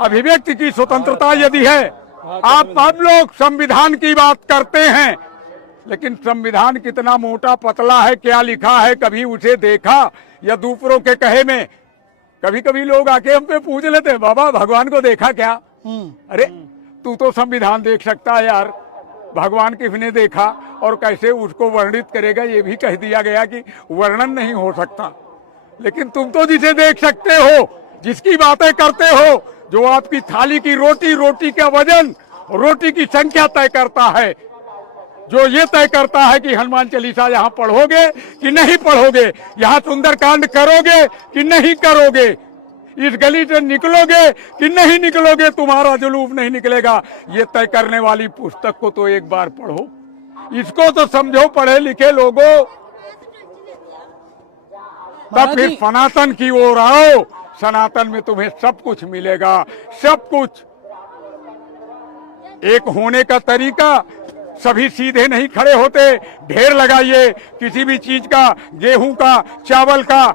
अभिव्यक्ति की स्वतंत्रता यदि है, आप सब लोग संविधान की बात करते हैं, लेकिन संविधान कितना मोटा पतला है, क्या लिखा है, कभी उसे देखा या दूसरों के कहे में? कभी कभी लोग आके हम पे पूछ लेते हैं, बाबा भगवान को देखा क्या? अरे तू तो संविधान देख सकता है यार, भगवान किसने देखा और कैसे उसको वर्णित करेगा? ये भी कह दिया गया कि वर्णन नहीं हो सकता। लेकिन तुम तो जिसे देख सकते हो, जिसकी बातें करते हो, जो आपकी थाली की रोटी, रोटी का वजन, रोटी की संख्या तय करता है, जो ये तय करता है कि हनुमान चालीसा यहाँ पढ़ोगे कि नहीं पढ़ोगे, यहाँ सुंदरकांड करोगे कि नहीं करोगे, इस गली से निकलोगे कि नहीं निकलोगे, तुम्हारा जुलूस नहीं निकलेगा, ये तय करने वाली पुस्तक को तो एक बार पढ़ो, इसको तो समझो पढ़े लिखे लोगों, तब फिर सनातन की ओर आओ। सनातन में तुम्हें सब कुछ मिलेगा, सब कुछ। एक होने का तरीका, सभी सीधे नहीं खड़े होते, ढेर लगाइए किसी भी चीज का, गेहूं का, चावल का,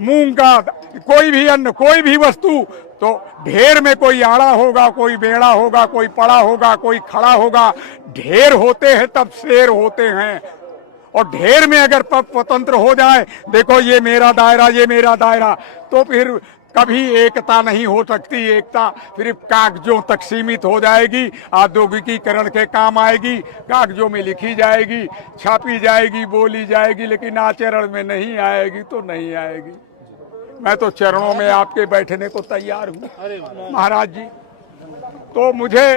मूंग का, कोई भी अन्न, कोई भी वस्तु, तो ढेर में कोई आड़ा होगा, कोई बेड़ा होगा, कोई पड़ा होगा, कोई खड़ा होगा। ढेर होते हैं तब शेर होते हैं, और ढेर में अगर स्वतंत्र हो जाए, देखो ये मेरा दायरा, ये मेरा दायरा, तो फिर कभी एकता नहीं हो सकती। एकता सिर्फ कागजों तक सीमित हो जाएगी, औद्योगिकीकरण के काम आएगी, कागजों में लिखी जाएगी, छापी जाएगी, बोली जाएगी, लेकिन आचरण में नहीं आएगी तो नहीं आएगी। मैं तो चरणों में आपके बैठने को तैयार हूँ महाराज जी। तो मुझे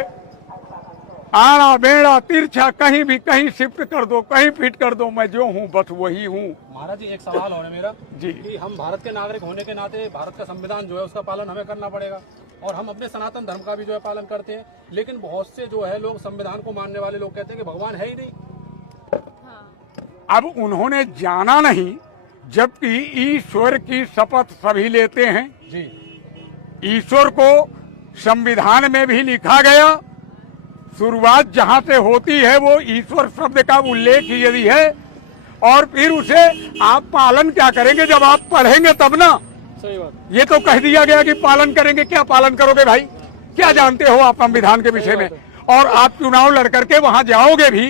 आड़ा बेड़ा तिरछा कहीं भी, कहीं शिफ्ट कर दो, कहीं फिट कर दो, मैं जो हूँ बस वही हूँ। महाराज जी एक सवाल हो मेरा जी, कि हम भारत के नागरिक होने के नाते भारत का संविधान जो है उसका पालन हमें करना पड़ेगा, और हम अपने सनातन धर्म का भी जो है पालन करते हैं, लेकिन बहुत से जो है लोग संविधान को मानने वाले लोग कहते हैं कि भगवान है ही नहीं। अब उन्होंने जाना नहीं, जबकि ईश्वर की शपथ सभी लेते हैं जी। ईश्वर को संविधान में भी लिखा गया, शुरुआत जहां से होती है वो ईश्वर शब्द का उल्लेख यदि है, और फिर उसे आप पालन क्या करेंगे? जब आप पढ़ेंगे तब ना। सही बात। ये तो कह दिया गया कि पालन करेंगे, क्या पालन करोगे भाई? क्या जानते हो आप संविधान के विषय में? और आप चुनाव लड़ करके वहां जाओगे भी,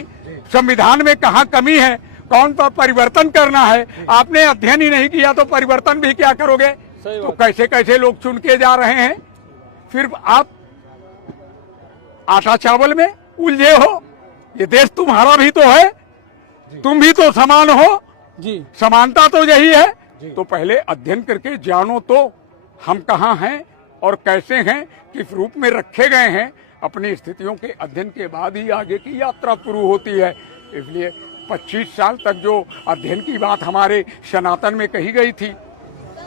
संविधान में कहाँ कमी है, कौन सा परिवर्तन करना है, आपने अध्ययन ही नहीं किया तो परिवर्तन भी क्या करोगे? तो कैसे कैसे लोग चुन के जा रहे हैं, फिर आप आटा चावल में उलझे हो। ये देश तुम्हारा भी तो है, तुम भी तो समान हो जी, समानता तो यही है। तो पहले अध्ययन करके जानो तो हम कहाँ हैं और कैसे हैं, किस रूप में रखे गए हैं। अपनी स्थितियों के अध्ययन के बाद ही आगे की यात्रा शुरू होती है। इसलिए 25 साल तक जो अध्ययन की बात हमारे सनातन में कही गई थी,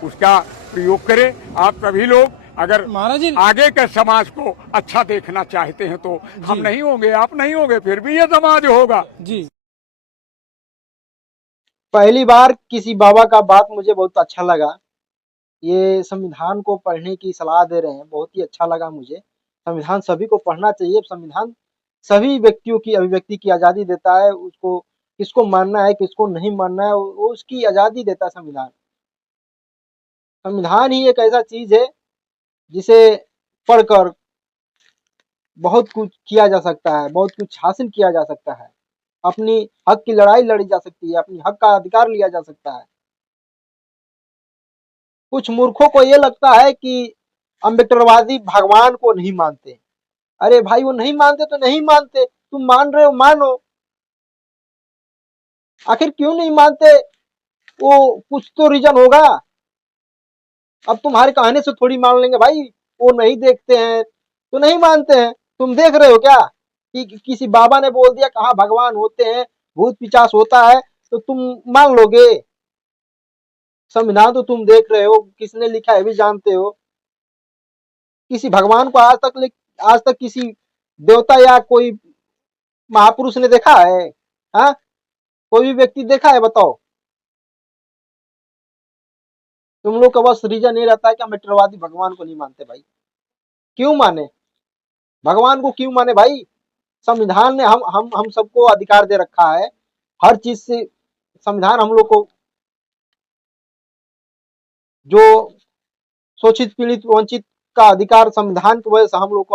उसका प्रयोग करें आप सभी लोग। अगर महाराज जी आगे के समाज को अच्छा देखना चाहते हैं तो हम नहीं होंगे, आप नहीं होंगे, फिर भी ये समाज होगा जी। पहली बार किसी बाबा का बात मुझे बहुत अच्छा लगा। ये संविधान को पढ़ने की सलाह दे रहे हैं, बहुत ही अच्छा लगा मुझे। संविधान सभी को पढ़ना चाहिए। संविधान सभी व्यक्तियों की अभिव्यक्ति की आजादी देता है, उसको किसको मानना है किसको नहीं मानना है वो उसकी आजादी देता है संविधान। संविधान ही एक ऐसा चीज है जिसे पढ़कर बहुत कुछ किया जा सकता है, बहुत कुछ हासिल किया जा सकता है, अपनी हक की लड़ाई लड़ी जा सकती है, अपनी हक का अधिकार लिया जा सकता है। कुछ मूर्खों को ये लगता है कि अम्बेडकरवादी भगवान को नहीं मानते। अरे भाई वो नहीं मानते तो नहीं मानते, तुम मान रहे हो मानो। आखिर क्यों नहीं मानते? वो कुछ तो रीजन होगा। अब तुम्हारे कहने से थोड़ी मान लेंगे भाई, वो नहीं देखते हैं तो नहीं मानते हैं। तुम देख रहे हो क्या कि किसी बाबा ने बोल दिया कहाँ भगवान होते हैं, भूत पिचास होता है, तो तुम मान लोगे? संविधान तो तुम देख रहे हो, किसने लिखा है भी जानते हो। किसी भगवान को आज तक किसी देवता या कोई महापुरुष ने देखा है? हाँ, कोई भी व्यक्ति देखा है? बताओ। तुम लोग का बस रीजन ये रहता है कि अम्बेडकरवादी भगवान को नहीं मानते। भाई क्यों माने? भगवान को क्यों माने भाई? संविधान ने हम सबको अधिकार दे रखा है हर चीज से। संविधान हम लोग को जो शोषित पीड़ित वंचित का अधिकार संविधान की वजह से हम लोग को